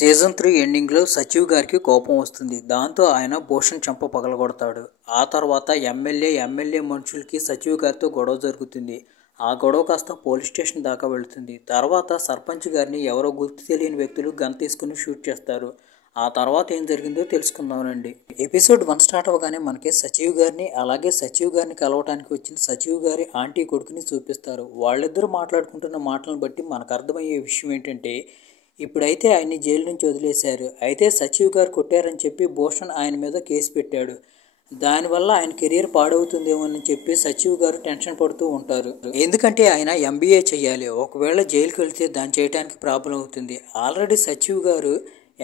Season 3 ఎండింగ్లో సచివ్ గారికి కోపం వస్తుంది. దాంతో ఆయన భూషణ్ చెంప పగలగొడతాడు. ఆ తర్వాత ఎమ్మెల్యే మనుషులకి సచివ్ గారితో గొడవ జరుగుతుంది. ఆ గొడవ కాస్త పోలీస్ స్టేషన్ దాకా వెళుతుంది. తర్వాత సర్పంచ్ గారిని ఎవరో గుర్తు తెలియని వ్యక్తులు గన్ తీసుకుని షూట్ చేస్తారు. ఆ తర్వాత ఏం జరిగిందో తెలుసుకుందామండి. ఎపిసోడ్ 1 స్టార్ట్ అవ్వగానే మనకి సచివ్ గారిని అలాగే సచివ్ గారిని కలవటానికి వచ్చిన సచివ్ గారి ఆంటీ కొడుకుని చూపిస్తారు. వాళ్ళిద్దరూ మాట్లాడుకుంటున్న మాటలను బట్టి మనకు అర్థమయ్యే విషయం ఏంటంటే ఇప్పుడైతే ఆయన్ని జైలు నుంచి వదిలేశారు. అయితే సచివ్ గారు కొట్టారని చెప్పి భూషణ్ ఆయన మీద కేసు పెట్టాడు. దానివల్ల ఆయన కెరీర్ పాడవుతుందేమోనని చెప్పి సచివ్ గారు టెన్షన్ పడుతూ ఉంటారు. ఎందుకంటే ఆయన ఎంబీఏ చేయాలి. ఒకవేళ జైలుకి వెళ్తే దాన్ని చేయడానికి ప్రాబ్లం అవుతుంది. ఆల్రెడీ సచివ్ గారు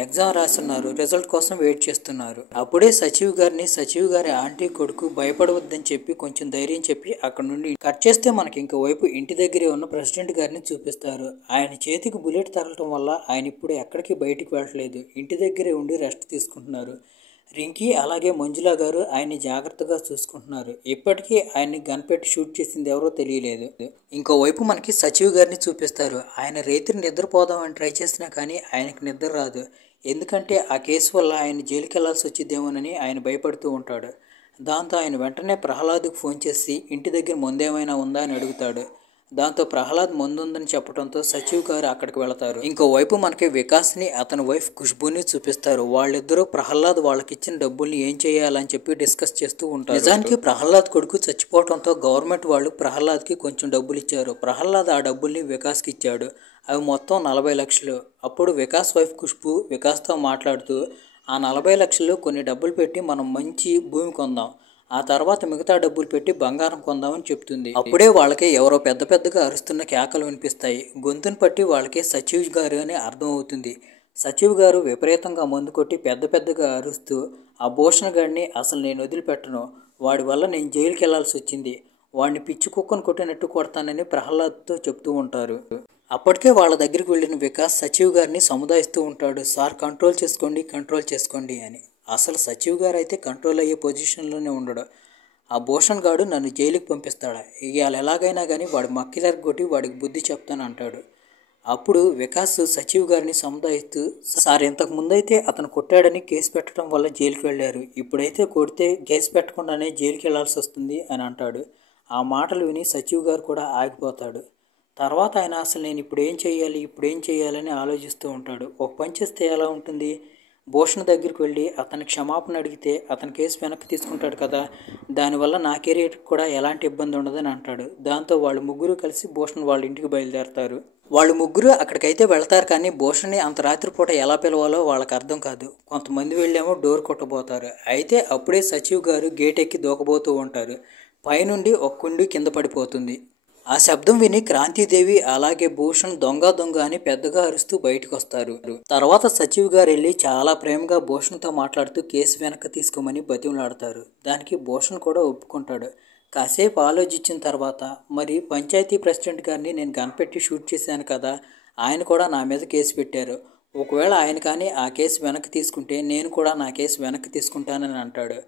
ఎగ్జామ్ రాస్తున్నారు. రిజల్ట్ కోసం వెయిట్ చేస్తున్నారు. అప్పుడే సచివ్ గారి ఆంటీ కొడుకు భయపడవద్దని చెప్పి కొంచెం ధైర్యం చెప్పి అక్కడ నుండి కట్ చేస్తే మనకి ఇంకో వైపు ఇంటి దగ్గరే ఉన్న ప్రెసిడెంట్ గారిని చూపిస్తారు. ఆయన చేతికి బుల్లెట్ తగలటం వల్ల ఆయన ఇప్పుడు ఎక్కడికి బయటికి వెళ్ళట్లేదు. ఇంటి దగ్గరే ఉండి రెస్ట్ తీసుకుంటున్నారు. రింకీ అలాగే మంజుల గారు ఆయన్ని జాగ్రత్తగా చూసుకుంటున్నారు. ఇప్పటికీ ఆయన్ని గన్ పెట్టి షూట్ చేసింది ఎవరో తెలియలేదు. ఇంకోవైపు మనకి సచివ్ గారిని చూపిస్తారు. ఆయన రైతుని నిద్రపోదామని ట్రై చేసినా కానీ ఆయనకు నిద్ర రాదు. ఎందుకంటే ఆ కేసు వల్ల ఆయన జైలుకి వెళ్లాల్సి వచ్చిద్దేమోనని ఆయన భయపడుతూ ఉంటాడు. దాంతో ఆయన వెంటనే ప్రహ్లాద్కు ఫోన్ చేసి ఇంటి దగ్గర మందేమైనా ఉందా అని అడుగుతాడు. దాంతో ప్రహ్లాద్ మందుందని చెప్పడంతో సచివ్ గారు అక్కడికి వెళతారు. ఇంకోవైపు మనకి వికాస్ని అతని వైఫ్ ఖుష్బూని చూపిస్తారు. వాళ్ళిద్దరూ ప్రహ్లాద్ వాళ్ళకిచ్చిన డబ్బుల్ని ఏం చేయాలని చెప్పి డిస్కస్ చేస్తూ ఉంటారు. నిజానికి ప్రహ్లాద్ కొడుకు చచ్చిపోవడంతో గవర్నమెంట్ వాళ్ళు ప్రహ్లాద్కి కొంచెం డబ్బులు ఇచ్చారు. ప్రహ్లాద్ ఆ డబ్బుల్ని వికాస్కి ఇచ్చాడు. అవి మొత్తం 40 లక్షలు. అప్పుడు వికాస్ వైఫ్ ఖుష్బూ వికాస్తో మాట్లాడుతూ ఆ 40 లక్షలు కొన్ని డబ్బులు పెట్టి మనం మంచి భూమి కొందాం, ఆ తర్వాత మిగతా డబ్బులు పెట్టి బంగారం కొందామని చెప్తుంది. అప్పుడే వాళ్ళకి ఎవరో పెద్దగా అరుస్తున్న కేకలు వినిపిస్తాయి. గొంతును పట్టి వాళ్ళకి సచివ్ గారు అని అర్థం అవుతుంది. సచివ్ గారు విపరీతంగా మందు కొట్టి పెద్దగా అరుస్తూ ఆ భూషణ్ గారిని అసలు నేను వదిలిపెట్టను, వాడి వల్ల నేను జైలుకి వెళ్లాల్సి వచ్చింది, వాడిని పిచ్చి కుక్కను కొట్టినట్టు కొడతానని ప్రహ్లాద్తో చెప్తూ ఉంటారు. అప్పటికే వాళ్ళ దగ్గరికి వెళ్ళిన వికాస్ సచివ్ గారిని సముదాయిస్తూ ఉంటాడు. సార్ కంట్రోల్ చేసుకోండి అని. అసలు సచివ్ గారు అయితే కంట్రోల్ అయ్యే పొజిషన్లోనే ఉండడు. ఆ భూషణ్ గాడు నన్ను జైలుకి పంపిస్తాడా, ఇవాళ ఎలాగైనా కానీ వాడి మక్కిలర్ కొట్టి వాడికి బుద్ధి చెప్తాను అంటాడు. అప్పుడు వికాస్ సచివ్ గారిని సముదాయిస్తూ సార్ ఇంతకు ముందైతే అతను కొట్టాడని కేసు పెట్టడం వల్ల జైలుకి వెళ్ళారు, ఇప్పుడైతే కొడితే కేసు పెట్టకుండానే జైలుకి వెళ్లాల్సి వస్తుంది అని అంటాడు. ఆ మాటలు విని సచివ్ గారు కూడా ఆగిపోతాడు. తర్వాత ఆయన అసలు నేను ఇప్పుడు ఏం చేయాలని ఆలోచిస్తూ ఉంటాడు. ఒక పని చేస్తే ఎలా ఉంటుంది, భూషణ్ దగ్గరికి వెళ్ళి అతని క్షమాపణ అడిగితే అతని కేసు వెనక్కి తీసుకుంటాడు కదా, దానివల్ల నా కెరీర్ కూడా ఎలాంటి ఇబ్బంది ఉండదని అంటాడు. దాంతో వాళ్ళు ముగ్గురు కలిసి భూషణ్ వాళ్ళ ఇంటికి బయలుదేరతారు. వాళ్ళు ముగ్గురు అక్కడికైతే వెళ్తారు కానీ భూషణ్ని అంత రాత్రిపూట ఎలా పిలవాలో వాళ్ళకి అర్థం కాదు. కొంతమంది వెళ్ళేమో డోర్ కొట్టబోతారు. అయితే అప్పుడే సచివ్ గారు గేట్ ఎక్కి దూకబోతూ ఉంటారు. పైనుండి ఒక కుండి కింద పడిపోతుంది. ఆ శబ్దం విని క్రాంతిదేవి అలాగే భూషణ్ దొంగ అని పెద్దగా అరుస్తూ బయటకు వస్తారు. తర్వాత సచివ్ గారు వెళ్ళి చాలా ప్రేమగా భూషణ్తో మాట్లాడుతూ కేసు వెనక్కి తీసుకోమని బతిమలాడతారు. దానికి భూషణ్ కూడా ఒప్పుకుంటాడు. కాసేపు ఆలోచించిన తర్వాత మరి పంచాయతీ ప్రెసిడెంట్ గారిని నేను కనిపెట్టి షూట్ చేశాను కదా, ఆయన కూడా నా మీద కేసు పెట్టారు, ఒకవేళ ఆయన కానీ ఆ కేసు వెనక్కి తీసుకుంటే నేను కూడా నా కేసు వెనక్కి తీసుకుంటానని అంటాడు.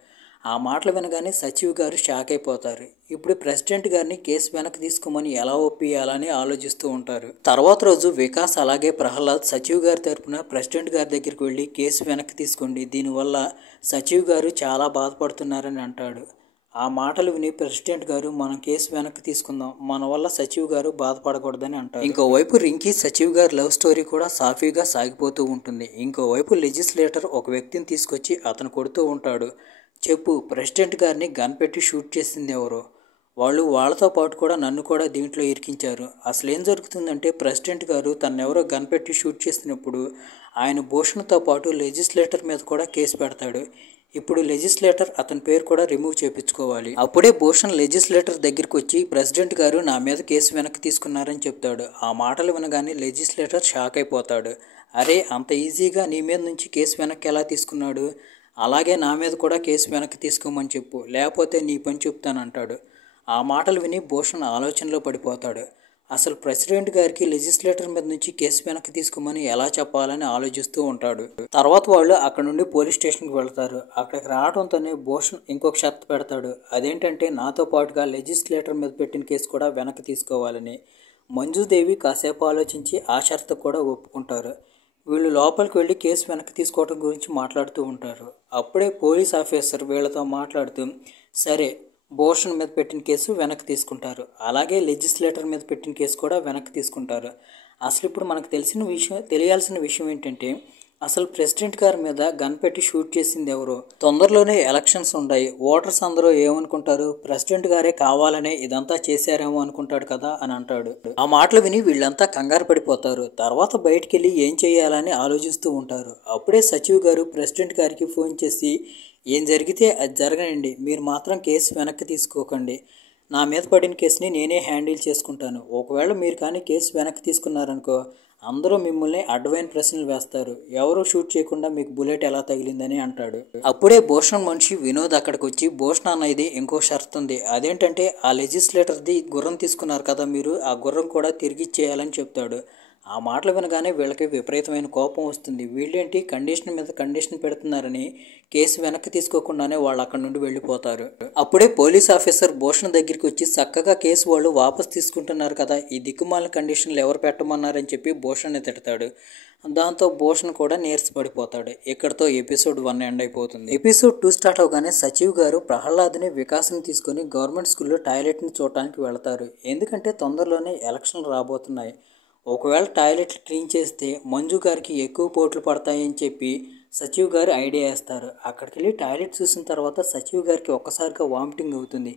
ఆ మాటలు వినగానే సచివ్ గారు షాక్ అయిపోతారు. ఇప్పుడు ప్రెసిడెంట్ గారిని కేసు వెనక్కి తీసుకోమని ఎలా ఒప్పియాలని ఆలోచిస్తూ ఉంటారు. తర్వాత రోజు వికాస్ అలాగే ప్రహ్లాద్ సచివ్ గారి తరపున ప్రెసిడెంట్ గారి దగ్గరికి వెళ్ళి కేసు వెనక్కి తీసుకోండి, దీనివల్ల సచివ్ గారు చాలా బాధపడుతున్నారని అంటాడు. ఆ మాటలు విని ప్రెసిడెంట్ గారు మనం కేసు వెనక్కి తీసుకుందాం, మన వల్ల సచివ్ గారు బాధపడకూడదని అంటారు. ఇంకోవైపు రింకీ సచివ్ గారి లవ్ స్టోరీ కూడా సాఫీగా సాగిపోతూ ఉంటుంది. ఇంకోవైపు లెజిస్లేటర్ ఒక వ్యక్తిని తీసుకొచ్చి అతను కొడుతూ ఉంటాడు. చెప్పు, ప్రెసిడెంట్ గారిని గన్ పెట్టి షూట్ చేసింది ఎవరో, వాళ్ళతో పాటు కూడా నన్ను కూడా దీంట్లో ఇరికించారు. అసలు ఏం జరుగుతుందంటే ప్రెసిడెంట్ గారు తనెవరో గన్ పెట్టి షూట్ చేసినప్పుడు ఆయన భూషణ్తో పాటు లెజిస్లేటర్ మీద కూడా కేసు పెడతాడు. ఇప్పుడు లెజిస్లేటర్ అతని పేరు కూడా రిమూవ్ చేయించుకోవాలి. అప్పుడే భూషణ్ లెజిస్లేటర్ దగ్గరికి వచ్చి ప్రెసిడెంట్ గారు నా మీద కేసు వెనక్కి తీసుకున్నారని చెప్తాడు. ఆ మాటలు వినగానే లెజిస్లేటర్ షాక్ అయిపోతాడు. అరే, అంత ఈజీగా నీ మీద నుంచి కేసు వెనక్కి ఎలా తీసుకున్నాడు, అలాగే నా మీద కూడా కేసు వెనక్కి తీసుకోమని చెప్పు, లేకపోతే నీ పని చెప్తానంటాడు. ఆ మాటలు విని భూషణ్ ఆలోచనలో పడిపోతాడు. అసలు ప్రెసిడెంట్ గారికి లెజిస్లేటర్ మీద నుంచి కేసు వెనక్కి తీసుకోమని ఎలా చెప్పాలని ఆలోచిస్తూ ఉంటాడు. తర్వాత వాళ్ళు అక్కడ నుండి పోలీస్ స్టేషన్కి వెళ్తారు. అక్కడికి రావడంతోనే భూషణ్ ఇంకొక షరతు పెడతాడు. అదేంటంటే నాతో పాటుగా లెజిస్లేటర్ మీద పెట్టిన కేసు కూడా వెనక్కి తీసుకోవాలని. మంజుదేవి కాసేపు ఆలోచించి ఆ షరతు కూడా ఒప్పుకుంటారు. వీళ్ళు లోపలికి వెళ్ళి కేసు వెనక్కి తీసుకోవడం గురించి మాట్లాడుతూ ఉంటారు. అప్పుడే పోలీస్ ఆఫీసర్ వీళ్ళతో మాట్లాడుతూ, సరే భూషణ్ మీద పెట్టిన కేసు వెనక్కి తీసుకుంటారు, అలాగే లెజిస్లేటర్ మీద పెట్టిన కేసు కూడా వెనక్కి తీసుకుంటారు. అసలు ఇప్పుడు మనకు తెలియాల్సిన విషయం ఏంటంటే, అసలు ప్రెసిడెంట్ గారి మీద గన్ పెట్టి షూట్ చేసింది ఎవరు? తొందరలోనే ఎలక్షన్స్ ఉన్నాయి, ఓటర్స్ అందరూ ఏమనుకుంటారు, ప్రెసిడెంట్ గారే కావాలనే ఇదంతా చేశారేమో అనుకుంటాడు కదా అని అంటాడు. ఆ మాటలు విని వీళ్ళంతా కంగారు పడిపోతారు. తర్వాత బయటికి వెళ్ళి ఏం చేయాలని ఆలోచిస్తూ ఉంటారు. అప్పుడే సచివ్ గారు ప్రెసిడెంట్ గారికి ఫోన్ చేసి, ఏం జరిగితే అది జరగనండి, మీరు మాత్రం కేసు వెనక్కి తీసుకోకండి, నా మీద పడిన కేసుని నేనే హ్యాండిల్ చేసుకుంటాను, ఒకవేళ మీరు కానీ కేసు వెనక్కి తీసుకున్నారనుకో అందరూ మిమ్మల్ని అడ్వైన్ ప్రశ్నలు వేస్తారు, ఎవరూ షూట్ చేయకుండా మీకు బుల్లెట్ ఎలా తగిలిందని అంటాడు. అప్పుడే భూషణ్ మనిషి వినోద్ అక్కడికి వచ్చి, భూషణ్ అన్న ఇది ఇంకో షరతు ఉంది, అదేంటంటే ఆ లెజిస్లేటర్ది గుర్రం తీసుకున్నారు కదా మీరు, ఆ గుర్రం కూడా తిరిగి ఇచ్చేయాలని చెప్తాడు. ఆ మాటలు వినగానే వీళ్ళకి విపరీతమైన కోపం వస్తుంది. వీళ్ళేంటి కండిషన్ మీద కండిషన్ పెడుతున్నారని కేసు వెనక్కి తీసుకోకుండానే వాళ్ళు అక్కడ నుండి వెళ్ళిపోతారు. అప్పుడే పోలీస్ ఆఫీసర్ భూషణ్ దగ్గరికి వచ్చి, చక్కగా కేసు వాళ్ళు వాపస్ తీసుకుంటున్నారు కదా, ఈ దిక్కుమాలిన కండిషన్లు ఎవరు పెట్టమన్నారని చెప్పి భూషణ్ని తిడతాడు. దాంతో భూషణ్ కూడా నీరసపడిపోతాడు. ఇక్కడితో ఎపిసోడ్ 1 ఎండ్ అయిపోతుంది. ఎపిసోడ్ 2 స్టార్ట్ అవగానే సచివ్ గారు ప్రహ్లాద్ని వికాస్ని తీసుకొని గవర్నమెంట్ స్కూల్లో టాయిలెట్ని చూడటానికి వెళతారు. ఎందుకంటే తొందరలోనే ఎలక్షన్లు రాబోతున్నాయి, ఒకవేళ టాయిలెట్లు క్లీన్ చేస్తే మంజు గారికి ఎక్కువ పోట్లు పడతాయని చెప్పి సచివ్ గారు ఐడియా వేస్తారు. అక్కడికి వెళ్ళి టాయిలెట్ చూసిన తర్వాత సచివ్ గారికి ఒక్కసారిగా వామిటింగ్ అవుతుంది.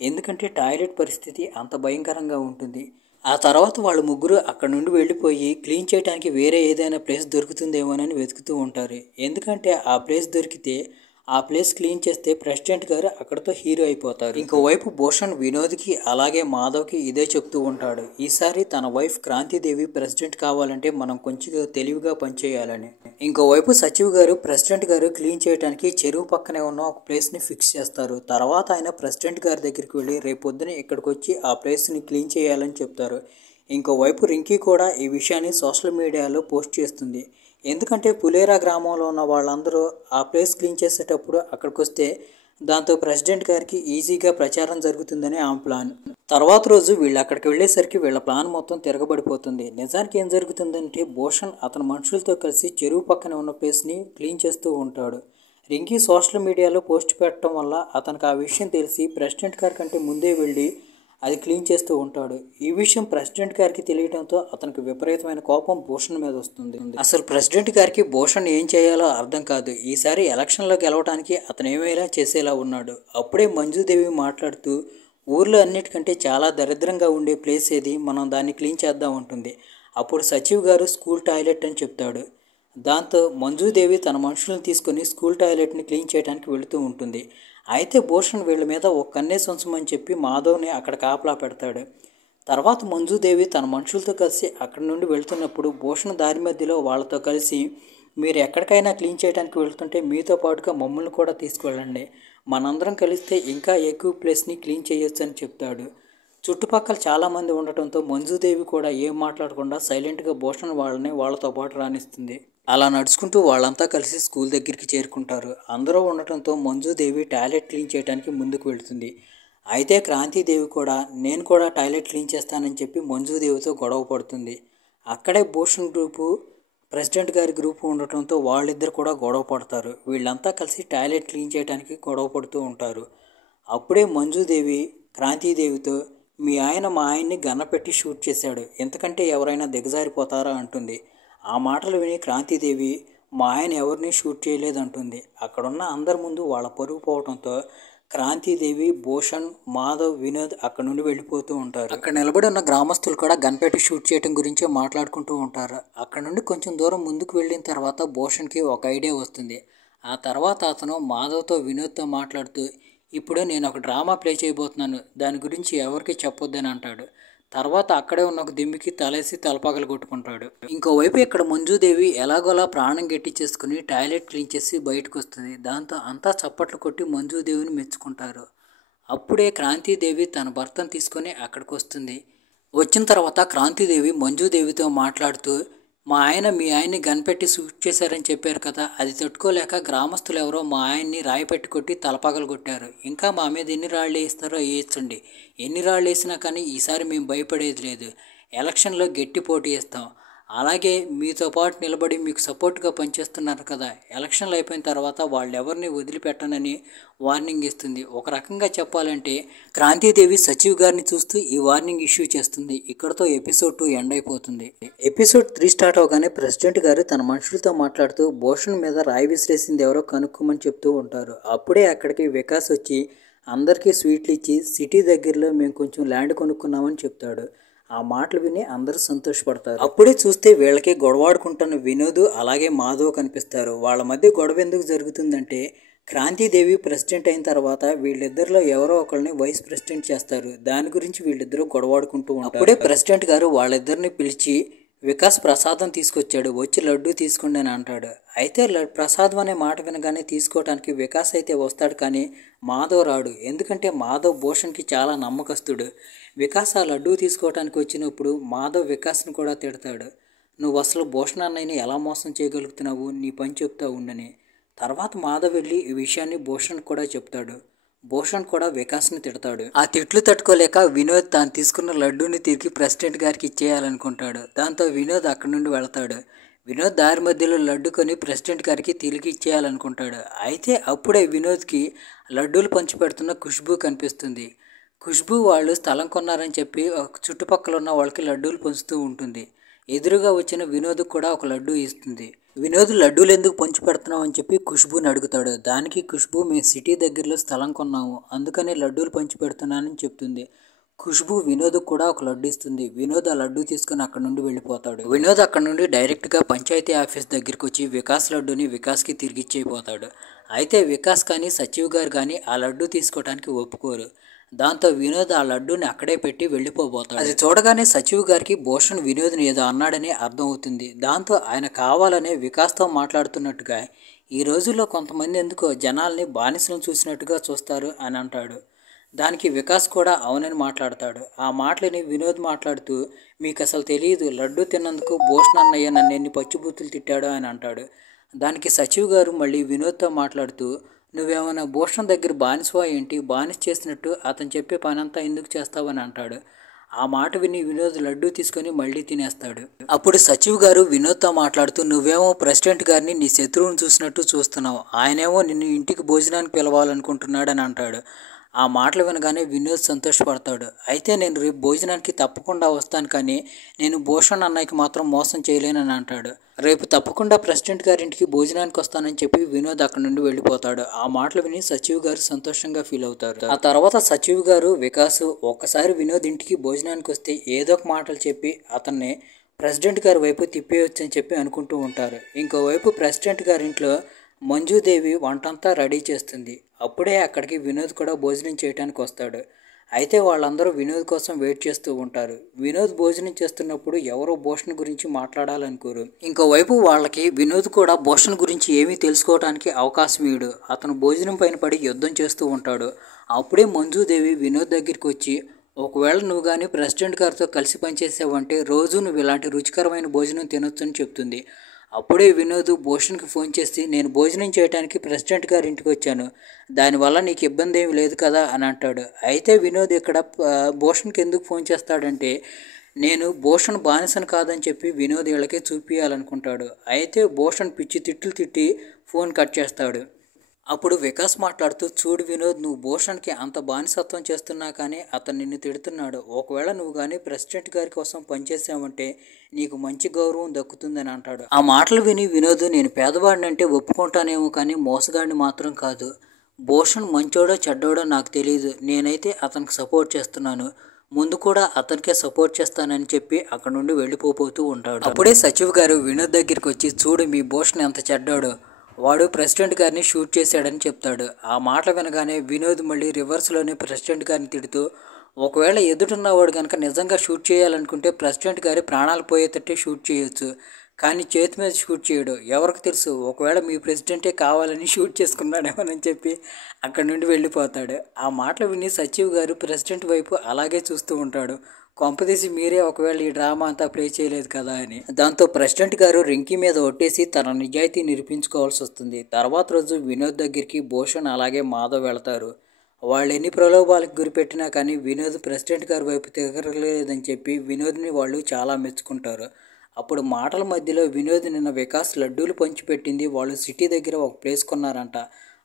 ఎందుకంటే టాయిలెట్ పరిస్థితి అంత భయంకరంగా ఉంటుంది. ఆ తర్వాత వాళ్ళు ముగ్గురు అక్కడ నుండి వెళ్ళిపోయి క్లీన్ చేయడానికి వేరే ఏదైనా ప్లేస్ దొరుకుతుందేమోనని వెతుకుతూ ఉంటారు. ఎందుకంటే ఆ ప్లేస్ దొరికితే ఆ ప్లేస్ క్లీన్ చేస్తే ప్రెసిడెంట్ గారు అక్కడితో హీరో అయిపోతారు. ఇంకోవైపు భూషణ్ వినోద్కి అలాగే మాధవ్కి ఇదే చెప్తూ ఉంటాడు, ఈసారి తన వైఫ్ క్రాంతిదేవి ప్రెసిడెంట్ కావాలంటే మనం కొంచెం తెలివిగా పనిచేయాలని. ఇంకోవైపు సచివ్ గారు ప్రెసిడెంట్ గారు క్లీన్ చేయడానికి చెరువు పక్కనే ఉన్న ఒక ప్లేస్ని ఫిక్స్ చేస్తారు. తర్వాత ఆయన ప్రెసిడెంట్ గారి దగ్గరికి వెళ్ళి రేపొద్దున ఇక్కడికి వచ్చి ఆ ప్లేస్ని క్లీన్ చేయాలని చెప్తారు. ఇంకోవైపు రింకీ కూడా ఈ విషయాన్ని సోషల్ మీడియాలో పోస్ట్ చేస్తుంది. ఎందుకంటే పులేరా గ్రామంలో ఉన్న వాళ్ళందరూ ఆ ప్లేస్ క్లీన్ చేసేటప్పుడు అక్కడికి వస్తే దాంతో ప్రెసిడెంట్ గారికి ఈజీగా ప్రచారం జరుగుతుందని ఆమె ప్లాన్. తర్వాత రోజు వీళ్ళు అక్కడికి వెళ్ళేసరికి వీళ్ళ ప్లాన్ మొత్తం తిరగబడిపోతుంది. నిజానికి ఏం జరుగుతుందంటే భూషణ్ అతని మనుషులతో కలిసి చెరువు పక్కన ఉన్న ప్లేస్ని క్లీన్ చేస్తూ ఉంటాడు. రింకీ సోషల్ మీడియాలో పోస్ట్ పెట్టడం వల్ల అతనికి ఆ విషయం తెలిసి ప్రెసిడెంట్ గారి కంటే ముందే వెళ్ళి అది క్లీన్ చేస్తూ ఉంటాడు. ఈ విషయం ప్రెసిడెంట్ గారికి తెలియడంతో అతనికి విపరీతమైన కోపం భూషణ్ మీద వస్తుంది. అసలు ప్రెసిడెంట్ గారికి భూషణ్ ఏం చేయాలో అర్థం కాదు. ఈసారి ఎలక్షన్లో గెలవడానికి అతను ఏమైనా చేసేలా ఉన్నాడు. అప్పుడే మంజుదేవి మాట్లాడుతూ, ఊర్లో అన్నిటికంటే చాలా దరిద్రంగా ఉండే ప్లేస్ ఏది, మనం దాన్ని క్లీన్ చేద్దాం ఉంటుంది. అప్పుడు సచివ్ గారు స్కూల్ టాయిలెట్ అని చెప్తాడు. దాంతో మంజుదేవి తన మనుషులను తీసుకొని స్కూల్ టాయిలెట్ని క్లీన్ చేయడానికి వెళుతూ ఉంటుంది. అయితే భూషణ్ వీళ్ళ మీద ఒక కన్నేసి ఉంచమని చెప్పి మాధవ్ని అక్కడ కాపలా పెడతాడు. తర్వాత మంజుదేవి తన మనుషులతో కలిసి అక్కడి నుండి వెళ్తున్నప్పుడు భూషణ్ దారి మధ్యలో వాళ్ళతో కలిసి, మీరు ఎక్కడికైనా క్లీన్ చేయడానికి వెళ్తుంటే మీతో పాటుగా మమ్మల్ని కూడా తీసుకువెళ్ళండి, మనందరం కలిస్తే ఇంకా ఎక్కువ ప్లేస్ని క్లీన్ చేయొచ్చు అని చెప్తాడు. చుట్టుపక్కల చాలామంది ఉండటంతో మంజుదేవి కూడా ఏం మాట్లాడకుండా సైలెంట్గా భూషణ్ వాళ్ళని వాళ్ళతో పాటు రాణిస్తుంది. అలా నడుచుకుంటూ వాళ్ళంతా కలిసి స్కూల్ దగ్గరికి చేరుకుంటారు. అందరూ ఉండటంతో మంజుదేవి టాయిలెట్ క్లీన్ చేయడానికి ముందుకు వెళ్తుంది. అయితే క్రాంతిదేవి కూడా నేను కూడా టాయిలెట్ క్లీన్ చేస్తానని చెప్పి మంజుదేవితో గొడవ పడుతుంది. అక్కడే భూషణ్ గ్రూపు ప్రెసిడెంట్ గారి గ్రూపు ఉండటంతో వాళ్ళిద్దరు కూడా గొడవ పడతారు. వీళ్ళంతా కలిసి టాయిలెట్ క్లీన్ చేయడానికి గొడవ పడుతూ ఉంటారు. అప్పుడే మంజుదేవి క్రాంతిదేవితో, మీ ఆయన మా ఆయన్ని గన్నపెట్టి షూట్ చేశాడు, ఎంతకంటే ఎవరైనా దిగజారిపోతారా అంటుంది. ఆ మాటలు విని క్రాంతిదేవి, మా ఆయన ఎవరిని షూట్ చేయలేదంటుంది. అక్కడున్న అందరి ముందు వాళ్ళ పరుగు పోవడంతో క్రాంతిదేవి, భూషణ్, మాధవ్, వినోద్ అక్కడ నుండి వెళ్ళిపోతూ ఉంటారు. అక్కడ నిలబడి ఉన్న గ్రామస్తులు కూడా గన్పెట్టి షూట్ చేయడం గురించే మాట్లాడుకుంటూ ఉంటారు. అక్కడ నుండి కొంచెం దూరం ముందుకు వెళ్ళిన తర్వాత భూషణ్కి ఒక ఐడియా వస్తుంది. ఆ తర్వాత అతను మాధవ్తో, వినోద్తో మాట్లాడుతూ, ఇప్పుడు నేను ఒక డ్రామా ప్లే చేయబోతున్నాను, దాని గురించి ఎవరికి చెప్పొద్దని అంటాడు. తర్వాత అక్కడే ఉన్న ఒక దిమ్మికి తలేసి తలపగలు కొట్టుకుంటాడు. ఇంకోవైపు ఇక్కడ మంజుదేవి ఎలాగోలా ప్రాణం గట్టించేసుకుని టాయిలెట్ క్లీన్ చేసి బయటకు వస్తుంది. దాంతో అంతా చప్పట్లు కొట్టి మంజుదేవిని మెచ్చుకుంటారు. అప్పుడే క్రాంతిదేవి తన భర్తను తీసుకొని అక్కడికి వస్తుంది. వచ్చిన తర్వాత క్రాంతిదేవి మంజుదేవితో మాట్లాడుతూ, మా ఆయన మీ ఆయన్ని గన్పెట్టి షూట్ చేశారని చెప్పారు కదా, అది తట్టుకోలేక గ్రామస్తులు ఎవరో మా ఆయన్ని రాయి పెట్టి కొట్టి తలపగలు కొట్టారు. ఇంకా మా మీద ఎన్ని రాళ్ళు వేస్తారో వేయించండి, ఎన్ని రాళ్ళు వేసినా కానీ ఈసారి మేము భయపడేది లేదు, ఎలక్షన్లో గట్టి పోటీ ఇస్తాం, అలాగే మీతో పాటు నిలబడి మీకు సపోర్ట్గా పనిచేస్తున్నారు కదా, ఎలక్షన్లు అయిపోయిన తర్వాత వాళ్ళు ఎవరిని వదిలిపెట్టనని వార్నింగ్ ఇస్తుంది. ఒక రకంగా చెప్పాలంటే క్రాంతిదేవి సచివ్ గారిని చూస్తూ ఈ వార్నింగ్ ఇష్యూ చేస్తుంది. ఇక్కడతో ఎపిసోడ్ 2 ఎండ్ అయిపోతుంది. ఎపిసోడ్ 3 స్టార్ట్ అవగానే ప్రెసిడెంట్ గారు తన మనుషులతో మాట్లాడుతూ భూషణ్ మీద రాయి విసిరేసింది ఎవరో కనుక్కోమని చెప్తూ ఉంటారు. అప్పుడే అక్కడికి వికాస్ వచ్చి అందరికీ స్వీట్లు ఇచ్చి సిటీ దగ్గరలో మేము కొంచెం ల్యాండ్ కొనుక్కున్నామని చెప్తాడు. ఆ మాటలు విని అందరూ సంతోషపడతారు. అప్పుడే చూస్తే వీళ్ళకి గొడవాడుకుంటున్న వినోద్ అలాగే మాధవ్ కనిపిస్తారు. వాళ్ళ మధ్య గొడవ ఎందుకు జరుగుతుందంటే క్రాంతిదేవి ప్రెసిడెంట్ అయిన తర్వాత వీళ్ళిద్దరిలో ఎవరో ఒకరిని వైస్ ప్రెసిడెంట్ చేస్తారు. దాని గురించి వీళ్ళిద్దరూ గొడవాడుకుంటూ ఉంటారు. అప్పుడే ప్రెసిడెంట్ గారు వాళ్ళిద్దరిని పిలిచి వికాస్ ప్రసాదం తీసుకొచ్చాడు, వచ్చి లడ్డు తీసుకోండి అని అంటాడు. అయితే ప్రసాదం అనే మాట వినగానే తీసుకోవడానికి వికాస్ అయితే వస్తాడు, కానీ మాధవ్ రాడు. ఎందుకంటే మాధవ్ భూషణ్కి చాలా నమ్మకస్తుడు. వికాస్ ఆ లడ్డు తీసుకోవడానికి వచ్చినప్పుడు మాధవ్ వికాస్ని కూడా తిడతాడు. నువ్వు అసలు భూషణ్ అన్నయ్యని ఎలా మోసం చేయగలుగుతున్నావు, నీ పని చెప్తా ఉండని. తర్వాత మాధవ్ వెళ్ళి ఈ విషయాన్ని భూషణ్ కూడా చెప్తాడు. భూషణ్ కూడా వికాస్ని తిడతాడు. ఆ తిట్లు తట్టుకోలేక వినోద్ తాను తీసుకున్న లడ్డూని తిరిగి ప్రెసిడెంట్ గారికి ఇచ్చేయాలనుకుంటాడు. దాంతో వినోద్ అక్కడి నుండి వెళతాడు. వినోద్ దారి మధ్యలో లడ్డు కొని ప్రెసిడెంట్ గారికి తిరిగి ఇచ్చేయాలనుకుంటాడు. అయితే అప్పుడే వినోద్కి లడ్డూలు పంచిపెడుతున్న ఖుష్బూ కనిపిస్తుంది. ఖుష్బూ వాళ్ళు స్థలం కొన్నారని చెప్పి చుట్టుపక్కల ఉన్న వాళ్ళకి లడ్డూలు పంచుతూ ఉంటుంది. ఎదురుగా వచ్చిన వినోద్ కూడా ఒక లడ్డూ ఇస్తుంది. వినోద్ లడ్డూలు ఎందుకు పంచి పెడుతున్నావు అని చెప్పి ఖుష్బూని అడుగుతాడు. దానికి ఖుష్బూ మేము సిటీ దగ్గరలో స్థలం కొన్నాము, అందుకనే లడ్డూలు పంచి పెడుతున్నానని చెప్తుంది. ఖుష్బూ వినోద్ కూడా ఒక లడ్డు ఇస్తుంది. వినోద్ ఆ లడ్డు తీసుకుని అక్కడ నుండి వెళ్ళిపోతాడు. వినోద్ అక్కడ నుండి డైరెక్ట్గా పంచాయతీ ఆఫీస్ దగ్గరికి వచ్చి వికాస్ లడ్డూని వికాస్కి తిరిగిచ్చేయిపోతాడు. అయితే వికాస్ కానీ సచివ్ గారు కానీ ఆ లడ్డు తీసుకోవడానికి ఒప్పుకోరు. దాంతో వినోద్ ఆ లడ్డూని అక్కడే పెట్టి వెళ్ళిపోతాడు. అది చూడగానే సచివ్ గారికి భూషణ్ వినోద్ని ఏదో అన్నాడని అర్థం అవుతుంది. దాంతో ఆయన కావాలనే వికాస్తో మాట్లాడుతున్నట్టుగా, ఈ రోజుల్లో కొంతమంది ఎందుకో జనాల్ని బానిసలను చూసినట్టుగా చూస్తారు అని అంటాడు. దానికి వికాస్ కూడా అవునని మాట్లాడతాడు. ఆ మాటలని వినోద్ మాట్లాడుతూ, మీకు అసలు తెలియదు, లడ్డు తిన్నందుకు భూషణ్ అన్నయ్య నన్ను ఎన్ని పచ్చిబూతులు తిట్టాడో అని అంటాడు. దానికి సచివ్ గారు మళ్ళీ వినోద్తో మాట్లాడుతూ, నువ్వేమైనా భూషణ్ దగ్గర బానిసవా ఏంటి, బానిస చేసినట్టు అతను చెప్పే పనంతా ఎందుకు చేస్తావని అంటాడు. ఆ మాట విని వినోద్ లడ్డు తీసుకొని మళ్ళీ తినేస్తాడు. అప్పుడు సచివ్ గారు వినోద్తో మాట్లాడుతూ, నువ్వేమో ప్రెసిడెంట్ గారిని నీ శత్రువుని చూసినట్టు చూస్తున్నావు, ఆయనేమో నిన్ను ఇంటికి భోజనానికి పిలవాలనుకుంటున్నాడని అంటాడు. ఆ మాటలు వినగానే వినోద్ సంతోషపడతాడు. అయితే నేను రేపు భోజనానికి తప్పకుండా వస్తాను, కానీ నేను భూషణ్ అన్నయ్యకి మాత్రం మోసం చేయలేనని అంటాడు. రేపు తప్పకుండా ప్రెసిడెంట్ గారింటికి భోజనానికి వస్తానని చెప్పి వినోద్ అక్కడి నుండి వెళ్ళిపోతాడు. ఆ మాటలు విని సచివ్ గారు సంతోషంగా ఫీల్ అవుతారు. ఆ తర్వాత సచివ్ గారు వికాస్ ఒక్కసారి వినోద్ ఇంటికి భోజనానికి వస్తే ఏదో ఒక మాటలు చెప్పి అతన్ని ప్రెసిడెంట్ గారి వైపు తిప్పేయచ్చు అని చెప్పి అనుకుంటూ ఉంటారు. ఇంకోవైపు ప్రెసిడెంట్ గారి ఇంట్లో మంజుదేవి వంటంతా రెడీ చేస్తుంది. అప్పుడే అక్కడికి వినోద్ కూడా భోజనం చేయడానికి వస్తాడు. అయితే వాళ్ళందరూ వినోద్ కోసం వెయిట్ చేస్తూ ఉంటారు. వినోద్ భోజనం చేస్తున్నప్పుడు ఎవరో భూషణ్ గురించి మాట్లాడాలనుకోరు. ఇంకోవైపు వాళ్ళకి వినోద్ కూడా భూషణ్ గురించి ఏమీ తెలుసుకోవడానికి అవకాశం ఇవ్వడు. అతను భోజనం పైన పడి యుద్ధం చేస్తూ ఉంటాడు. అప్పుడే మంజుదేవి వినోద్ దగ్గరికి వచ్చి, ఒకవేళ నువ్వు కానీ ప్రెసిడెంట్ గారితో కలిసి పనిచేసావంటే రోజు నువ్వు ఇలాంటి రుచికరమైన భోజనం తినొచ్చు అని చెప్తుంది. అప్పుడే వినోద్ భూషణ్కి ఫోన్ చేసి, నేను భోజనం చేయడానికి ప్రెసిడెంట్ గారి ఇంటికి వచ్చాను, దానివల్ల నీకు ఇబ్బంది ఏమి లేదు కదా అని అంటాడు. అయితే వినోద్ ఇక్కడ భూషణ్కి ఎందుకు ఫోన్ చేస్తాడంటే, నేను భూషణ్ బానిసను కాదని చెప్పి వినోద్ వీళ్ళకి చూపించాలనుకుంటాడు. అయితే భూషణ్ పిచ్చి తిట్లు తిట్టి ఫోన్ కట్ చేస్తాడు. అప్పుడు వికాస్ మాట్లాడుతూ, చూడు వినోద్, నువ్వు భూషణ్కి అంత బానిసత్వం చేస్తున్నా కానీ అతను నిన్ను తిడుతున్నాడు. ఒకవేళ నువ్వు కానీ ప్రెసిడెంట్ గారి కోసం పనిచేసావంటే నీకు మంచి గౌరవం దక్కుతుందని అంటాడు. ఆ మాటలు విని వినోద్, నేను పేదవాడిని అంటే ఒప్పుకుంటానేమో కానీ మోసగాడిని మాత్రం కాదు. భూషణ్ మంచోడో చెడ్డోడో నాకు తెలియదు, నేనైతే అతనికి సపోర్ట్ చేస్తున్నాను, ముందు కూడా అతనికే సపోర్ట్ చేస్తానని చెప్పి అక్కడ నుండి వెళ్ళిపోతూ ఉంటాడు. అప్పుడే సచివ్ గారు వినోద్ దగ్గరికి వచ్చి, చూడు మీ భూషణ్ ఎంత చెడ్డాడో, వాడు ప్రెసిడెంట్ గారిని షూట్ చేశాడని చెప్తాడు. ఆ మాటలు వినగానే వినోద్ మళ్ళీ రివర్స్లోనే ప్రెసిడెంట్ గారిని తిడుతూ, ఒకవేళ ఎదుటిన్నవాడు కనుక నిజంగా షూట్ చేయాలనుకుంటే ప్రెసిడెంట్ గారి ప్రాణాలు పోయేటట్టే షూట్ చేయొచ్చు, కానీ చేతి మీద షూట్ చేయడు. ఎవరికి తెలుసు, ఒకవేళ మీ ప్రెసిడెంటే కావాలని షూట్ చేసుకున్నాడేమోనని చెప్పి అక్కడి నుండి వెళ్ళిపోతాడు. ఆ మాటలు విని సచివ్ గారు ప్రెసిడెంట్ వైపు అలాగే చూస్తూ ఉంటాడు. కొంపదీసి మీరే ఒకవేళ ఈ డ్రామా అంతా ప్లే చేయలేదు కదా అని. దాంతో ప్రెసిడెంట్ గారు రింకీ మీద ఒట్టేసి తన నిజాయితీ నిరూపించుకోవాల్సి వస్తుంది. తర్వాత రోజు వినోద్ దగ్గరికి భూషణ్ అలాగే మాధవ్ వెళతారు. వాళ్ళు ఎన్ని ప్రలోభాలకు గురిపెట్టినా కానీ వినోద్ ప్రెసిడెంట్ గారి వైపు తిరగలేదని చెప్పి వినోద్ని వాళ్ళు చాలా మెచ్చుకుంటారు. అప్పుడు మాటల మధ్యలో వినోద్ నిన్న వికాస్ లడ్డూలు పంచిపెట్టింది వాళ్ళు సిటీ దగ్గర ఒక ప్లేస్ కొన్నారంట,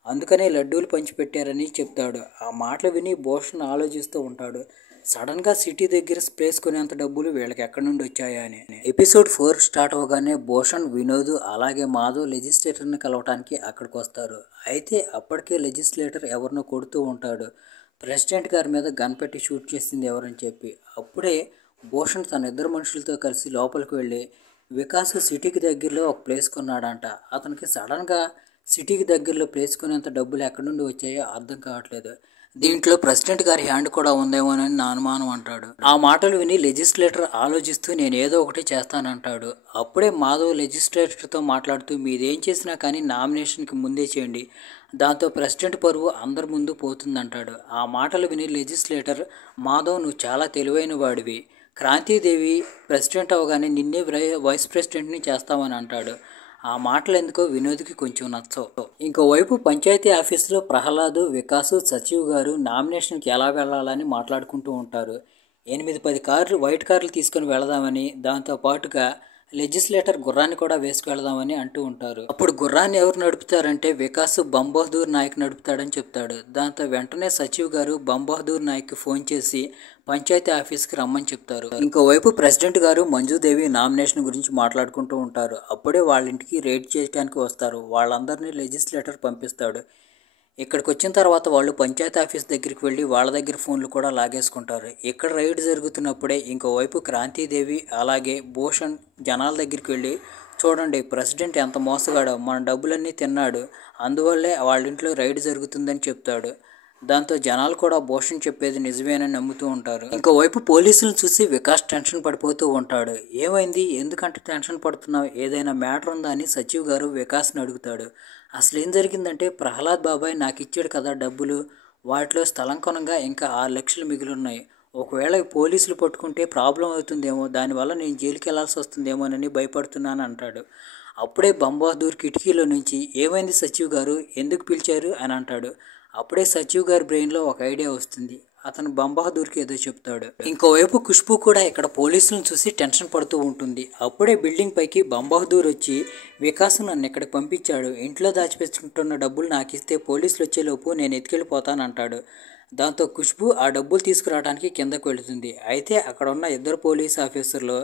అందుకనే లడ్డూలు పంచిపెట్టారని చెప్తాడు. ఆ మాటలు విని భూషణ్ ఆలోచిస్తూ ఉంటాడు. సడన్గా సిటీ దగ్గర ప్లేస్ కొనేంత డబ్బులు వీళ్ళకి ఎక్కడి నుండి వచ్చాయా అని. ఎపిసోడ్ 4 స్టార్ట్ అవగానే భూషణ్, వినోద్ అలాగే మాధవ్ లెజిస్లేటర్ని కలవటానికి అక్కడికి వస్తారు. అయితే అప్పటికే లెజిస్లేటర్ ఎవరినో కొడుతూ ఉంటాడు. ప్రెసిడెంట్ గారి మీద గన్ పెట్టి షూట్ చేసింది ఎవరని చెప్పి. అప్పుడే భూషణ్ తన ఇద్దరు మనుషులతో కలిసి లోపలికి వెళ్ళి వికాస్ సిటీకి దగ్గరలో ఒక ప్లేస్ కొన్నాడంట. అతనికి సడన్గా సిటీకి దగ్గరలో ప్లేస్ కొనేంత డబ్బులు ఎక్కడి నుండి వచ్చాయో అర్థం కావట్లేదు. దీంట్లో ప్రెసిడెంట్ గారి హ్యాండ్ కూడా ఉందేమోనని నా అనుమానం అంటాడు. ఆ మాటలు విని లెజిస్లేటర్ ఆలోచిస్తూ నేను ఏదో ఒకటి చేస్తానంటాడు. అప్పుడే మాధవ్ లెజిస్లేటర్తో మాట్లాడుతూ మీరేం చేసినా కానీ నామినేషన్కి ముందే చేయండి, దాంతో ప్రెసిడెంట్ పరువు అందరి ముందు పోతుందంటాడు. ఆ మాటలు విని లెజిస్లేటర్ మాధవ్ నువ్వు చాలా తెలివైన వాడివి, క్రాంతిదేవి ప్రెసిడెంట్ అవగానే నిన్నే వైస్ ప్రెసిడెంట్ని చేస్తామని అంటాడు. ఆ మాటలు ఎందుకో వినోద్కి కొంచెం నచ్చవు. ఇంకోవైపు పంచాయతీ ఆఫీసులో ప్రహ్లాద్, వికాస్, సచివ్ గారు నామినేషన్కి ఎలా వెళ్ళాలని మాట్లాడుకుంటూ ఉంటారు. 8-10 కార్లు వైట్ కార్లు తీసుకుని వెళదామని, దాంతో పాటుగా లెజిస్లేటర్ గుర్రాన్ని కూడా వేసుకెళ్దామని అంటూ ఉంటారు. అప్పుడు గుర్రాన్ని ఎవరు నడుపుతారంటే వికాస్ బంబహదూర్ నాయక్ నడుపుతాడని చెప్తాడు. దాంతో వెంటనే సచివ్ గారు బంబహదూర్ నాయక్కి ఫోన్ చేసి పంచాయతీ ఆఫీస్కి రమ్మని చెప్తారు. ఇంకోవైపు ప్రెసిడెంట్ గారు మంజుదేవి నామినేషన్ గురించి మాట్లాడుకుంటూ ఉంటారు. అప్పుడే వాళ్ళ ఇంటికి రైడ్ చేయడానికి వస్తారు. వాళ్ళందరినీ లెజిస్లేటర్ పంపిస్తాడు. ఇక్కడికి వచ్చిన తర్వాత వాళ్ళు పంచాయతీ ఆఫీస్ దగ్గరికి వెళ్ళి వాళ్ళ దగ్గర ఫోన్లు కూడా లాగేసుకుంటారు. ఇక్కడ రైడ్ జరుగుతున్నప్పుడే ఇంకోవైపు క్రాంతిదేవి అలాగే భూషణ్ జనాల దగ్గరికి వెళ్ళి చూడండి ప్రెసిడెంట్ ఎంత మోసగాడో, మన డబ్బులన్నీ తిన్నాడు, అందువల్లే వాళ్ళ ఇంట్లో రైడ్ జరుగుతుందని చెప్తాడు. దాంతో జనాలు కూడా భూషణ్ చెప్పేది నిజమేనని నమ్ముతూ ఉంటారు. ఇంకోవైపు పోలీసులను చూసి వికాస్ టెన్షన్ పడిపోతూ ఉంటాడు. ఏమైంది, ఎందుకంటే టెన్షన్ పడుతున్నావు, ఏదైనా మ్యాటర్ ఉందా అని సచివ్ గారు వికాస్ని అడుగుతాడు. అసలు ఏం జరిగిందంటే ప్రహ్లాద్ బాబాయ్ నాకు ఇచ్చాడు కదా డబ్బులు, వాటిలో స్థలం కొనగా ఇంకా 6 లక్షలు మిగిలిన్నాయి. ఒకవేళ పోలీసులు పట్టుకుంటే ప్రాబ్లం అవుతుందేమో, దానివల్ల నేను జైలుకి వెళ్లాల్సి వస్తుందేమోనని భయపడుతున్నాను అంటాడు. అప్పుడే బంబహదూర్ కిటికీలో నుంచి ఏమైంది సచివ్ గారు, ఎందుకు పిలిచారు అని అంటాడు. అప్పుడే సచివ్ గారి బ్రెయిన్లో ఒక ఐడియా వస్తుంది. అతను బంబహదూర్కి ఏదో చెప్తాడు. ఇంకోవైపు ఖుష్బూ కూడా ఇక్కడ పోలీసులను చూసి టెన్షన్ పడుతూ ఉంటుంది. అప్పుడే బిల్డింగ్ పైకి బంబహదూర్ వచ్చి వికాస్ నన్ను ఇక్కడికి పంపించాడు, ఇంట్లో దాచిపెట్టుకుంటున్న డబ్బులు నాకు ఇస్తే పోలీసులు వచ్చేలోపు నేను ఎత్తుకెళ్ళిపోతానంటాడు. దాంతో ఖుష్బూ ఆ డబ్బులు తీసుకురావడానికి కిందకు వెళుతుంది. అయితే అక్కడ ఉన్న ఇద్దరు పోలీస్ ఆఫీసర్లు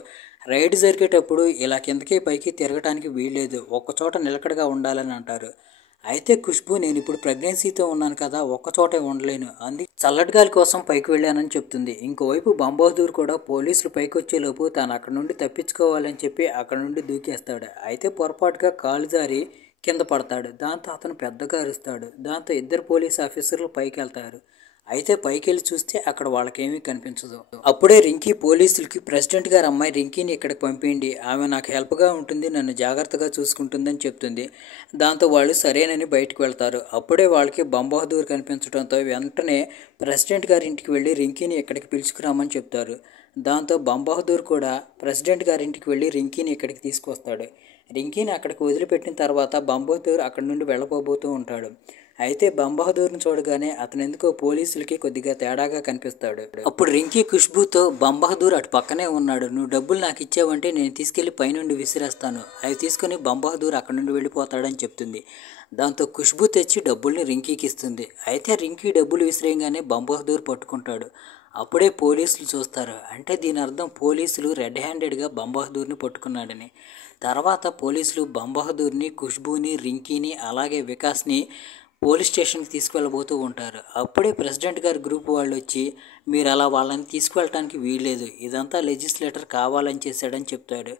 రైడ్ జరిగేటప్పుడు ఇలా కిందకి పైకి తిరగటానికి వీల్లేదు, ఒక్కచోట నిలకడగా ఉండాలని అంటారు. అయితే ఖుష్బూ నేను ఇప్పుడు ప్రెగ్నెన్సీతో ఉన్నాను కదా, ఒక్కచోటే ఉండలేను, అందుకే చల్లటి గాలి కోసం పైకి వెళ్ళానని చెప్తుంది. ఇంకోవైపు బంబహదూర్ కూడా పోలీసులు పైకి వచ్చేలోపు తాను అక్కడ నుండి తప్పించుకోవాలని చెప్పి అక్కడ నుండి దూకేస్తాడు. అయితే పొరపాటుగా కాలు జారి కింద పడతాడు. దాంతో అతను పెద్దగా అరుస్తాడు. దాంతో ఇద్దరు పోలీస్ ఆఫీసర్లు పైకి వెళ్తారు. అయితే పైకి వెళ్ళి చూస్తే అక్కడ వాళ్ళకేమీ కనిపించదు. అప్పుడే రింకీ పోలీసులకి ప్రెసిడెంట్ గారి అమ్మాయి రింకీని ఇక్కడికి పంపిండి, ఆమె నాకు హెల్ప్గా ఉంటుంది, నన్ను జాగ్రత్తగా చూసుకుంటుందని చెప్తుంది. దాంతో వాళ్ళు సరేనని బయటకు వెళ్తారు. అప్పుడే వాళ్ళకి బంబహదూర్ కనిపించడంతో వెంటనే ప్రెసిడెంట్ గారి ఇంటికి వెళ్ళి రింకీని ఇక్కడికి పిలుచుకురామని చెప్తారు. దాంతో బంబహదూర్ కూడా ప్రెసిడెంట్ గారి ఇంటికి వెళ్ళి రింకీని ఇక్కడికి తీసుకొస్తాడు. రింకీని అక్కడికి వదిలిపెట్టిన తర్వాత బంబహదూర్ అక్కడి నుండి వెళ్ళబోతూ ఉంటాడు. అయితే బంబహదూర్ని చూడగానే అతను ఎందుకో పోలీసులకి కొద్దిగా తేడాగా కనిపిస్తాడు. అప్పుడు రింకీ ఖుష్బూతో బంబహదూర్ అటు పక్కనే ఉన్నాడు, నువ్వు డబ్బులు నాకు ఇచ్చావంటే నేను తీసుకెళ్లి పైనుండి విసిరేస్తాను, అవి తీసుకుని బంబహదూర్ అక్కడి నుండి వెళ్ళిపోతాడని చెప్తుంది. దాంతో ఖుష్బూ తెచ్చి డబ్బుల్ని రింకీకి ఇస్తుంది. అయితే రింకీ డబ్బులు విసిరేయగానే బంబహదూర్ పట్టుకుంటాడు. అప్పుడే పోలీసులు చూస్తారు. అంటే దీని అర్థం పోలీసులు రెడ్ హ్యాండెడ్గా బంబహదూర్ని పట్టుకున్నాడని. తర్వాత పోలీసులు బంబహదూర్ని, ఖుష్బూని, రింకీని అలాగే వికాస్ని పోలీస్ స్టేషన్కి తీసుకువెళ్ళబోతూ ఉంటారు. అప్పుడే ప్రెసిడెంట్ గారి గ్రూప్ వాళ్ళు వచ్చి మీరు అలా వాళ్ళని తీసుకువెళ్ళటానికి వీల్లేదు, ఇదంతా లెజిస్లేటర్ కావాలని చేశాడని చెప్తాడు.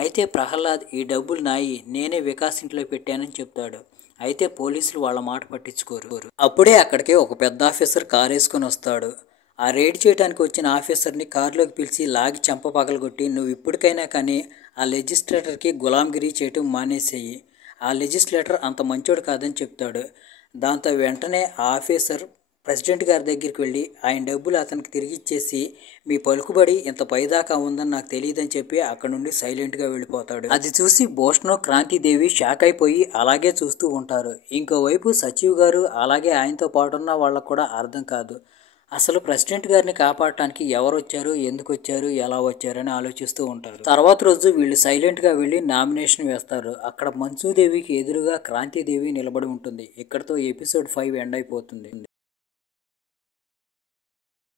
అయితే ప్రహ్లాద్ ఈ డబ్బులు నాయి, నేనే వికాస్ ఇంట్లో పెట్టానని చెప్తాడు. అయితే పోలీసులు వాళ్ళ మాట పట్టించుకోరు. అప్పుడే అక్కడికి ఒక పెద్ద ఆఫీసర్ కారు వేసుకొని వస్తాడు. ఆ రైడ్ చేయడానికి వచ్చిన ఆఫీసర్ని కారులోకి పిలిచి లాగి చెంప పగలగొట్టి నువ్వు ఇప్పటికైనా కానీ ఆ లెజిస్లేటర్కి గులాంగిరి చేయటం మానేసేయి, ఆ లెజిస్లేటర్ అంత మంచోడు కాదని చెప్తాడు. దాంతో వెంటనే ఆ ఆఫీసర్ ప్రెసిడెంట్ గారి దగ్గరికి వెళ్ళి ఆయన డబ్బులు అతనికి తిరిగి ఇచ్చేసి మీ పలుకుబడి ఇంత పైదాకా ఉందని నాకు తెలియదని చెప్పి అక్కడ నుండి సైలెంట్గా వెళ్ళిపోతాడు. అది చూసి భూషణ్, క్రాంతిదేవి షాక్ అయిపోయి అలాగే చూస్తూ ఉంటారు. ఇంకోవైపు సచివ్ గారు అలాగే ఆయనతో పాటున్న వాళ్ళకు కూడా అర్థం కాదు. అసలు ప్రెసిడెంట్ గారిని కాపాడటానికి ఎవరు వచ్చారు, ఎందుకు వచ్చారు, ఎలా వచ్చారు అని ఆలోచిస్తూ ఉంటారు. తర్వాత రోజు వీళ్ళు సైలెంట్గా వెళ్ళి నామినేషన్ వేస్తారు. అక్కడ మంచుదేవికి ఎదురుగా క్రాంతిదేవి నిలబడి ఉంటుంది. ఇక్కడతో ఎపిసోడ్ 5 ఎండ్ అయిపోతుంది.